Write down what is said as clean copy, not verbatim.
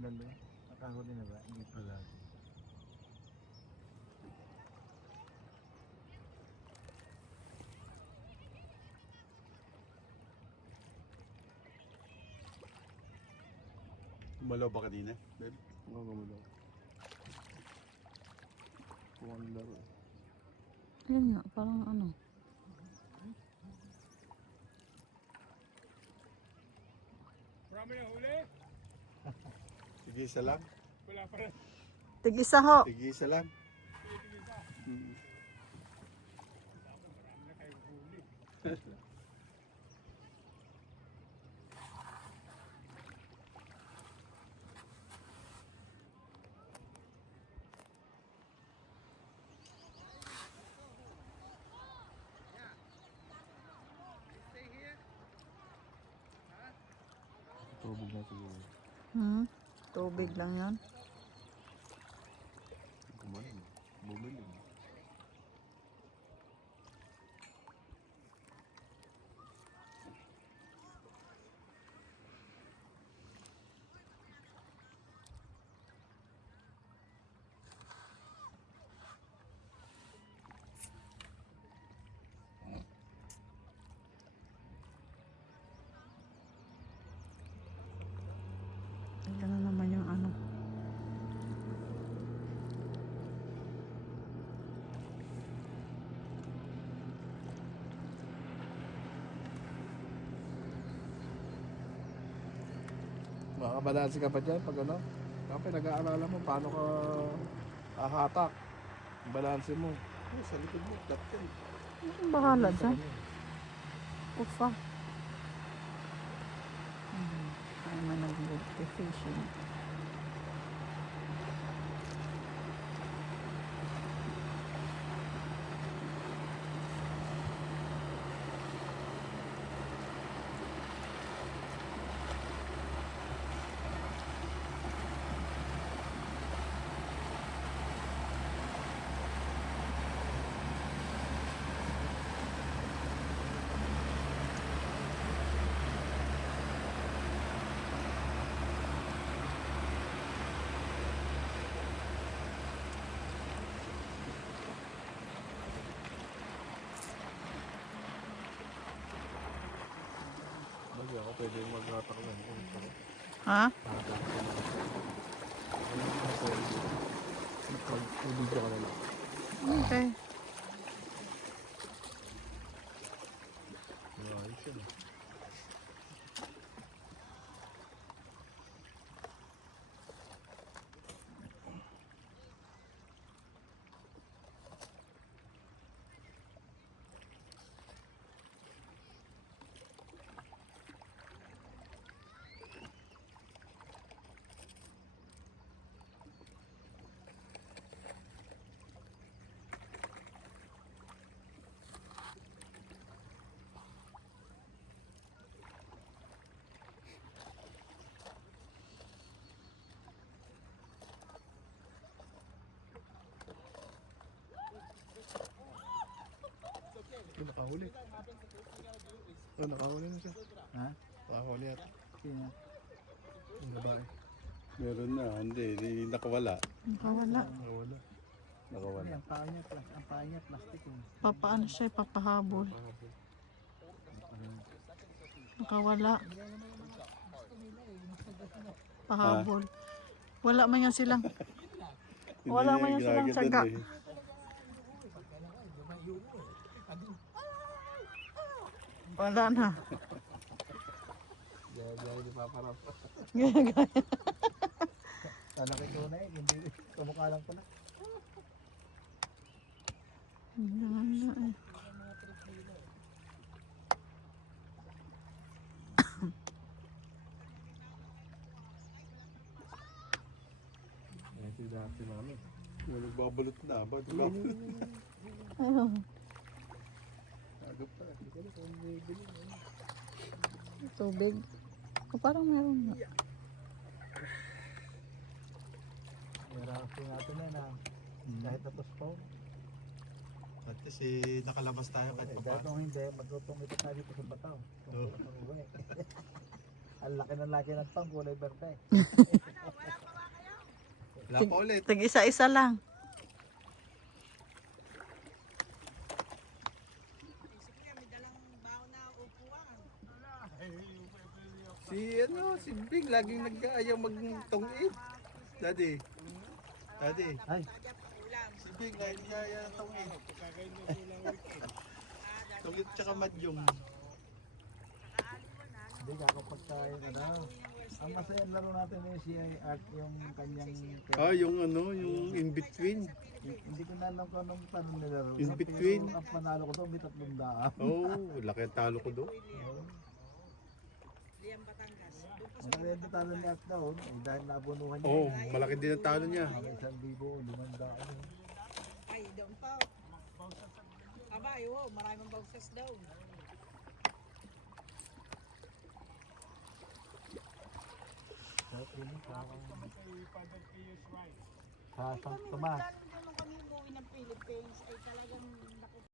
dalawa. Nakahuli na ba? Hindi pa lang. Umalaw ba kanina? Babe? Oo, gumalaw. Kung ang laro. Ayun nga, parang ano. Marami na huli? Sige, isa lang. Wala pa rin. Tig-isa ho. Sige, isa lang. Marami na kayong huli. Tubig na siguro. Tubig lang yan. Kumain. Bumili. Ito na naman yung ano. Makakabalansi ka pa dyan pag ano? Kapag nag-aalala mo paano ka hahatak. Balansi mo. Oh, sa likod mo, captain. Bahala dyan. Ufa. Ay, managod fishing. Bagay ako pwede mag-hatak na. Ha? Mag-video ka na lang. Okay. Ayos yun. Nakahuli. Oh, nakahuli na siya. Ha? Nakahuli at Sino? yung babae. Meron na, hindi nakawala. Nakawala. Nakawala. Nakawala. Ang paa niya plastic yun. Papaano siya? Papahabol. Nakawala. Pahabol. Wala man yan silang. Wala man yan silang saga. Wala na. Gaya di paparap. Gaya. Talaki ko na eh. Hindi. Kamukha lang ko na. Wala na eh. Ayan si dati namin. Nagbabalot na. Ba't nagbabalot? Ayun. Agap pa. Tubig. O parang meron na. Marami natin na na. Kahit tapos po. At kasi nakalabas tayo kahit pa. Dahil kung hindi, magtutong ito tayo dito sa bataw. Oo. Ang laki ng laki ng pang kulay berde. Wala pa ulit. Tig isa-isa lang. Si Bing laging nag-ayaw magtungid. Daddy. Ay, Si Bing laging nag-ayaw ng tungid. Tungid tsaka madyong. hindi kakapag tayo na daw. Ang masayang laro natin yung si Art, yung kanyang... Yung yung in between. Hindi ko na alam kung anong tanong nilaro. In between. Pero ang panalo ko doon, may 300. Laki ang talo ko doon. Ang kalenda talo ni Art daw, dahil nabunuhan niya. Malaki din ang talo niya. Ang 1,000 o 500. Ay, doon pa. Aba, maraming bausas daw. Sa San Tomas. Nung kami umuwi ng Philippines, ay talagang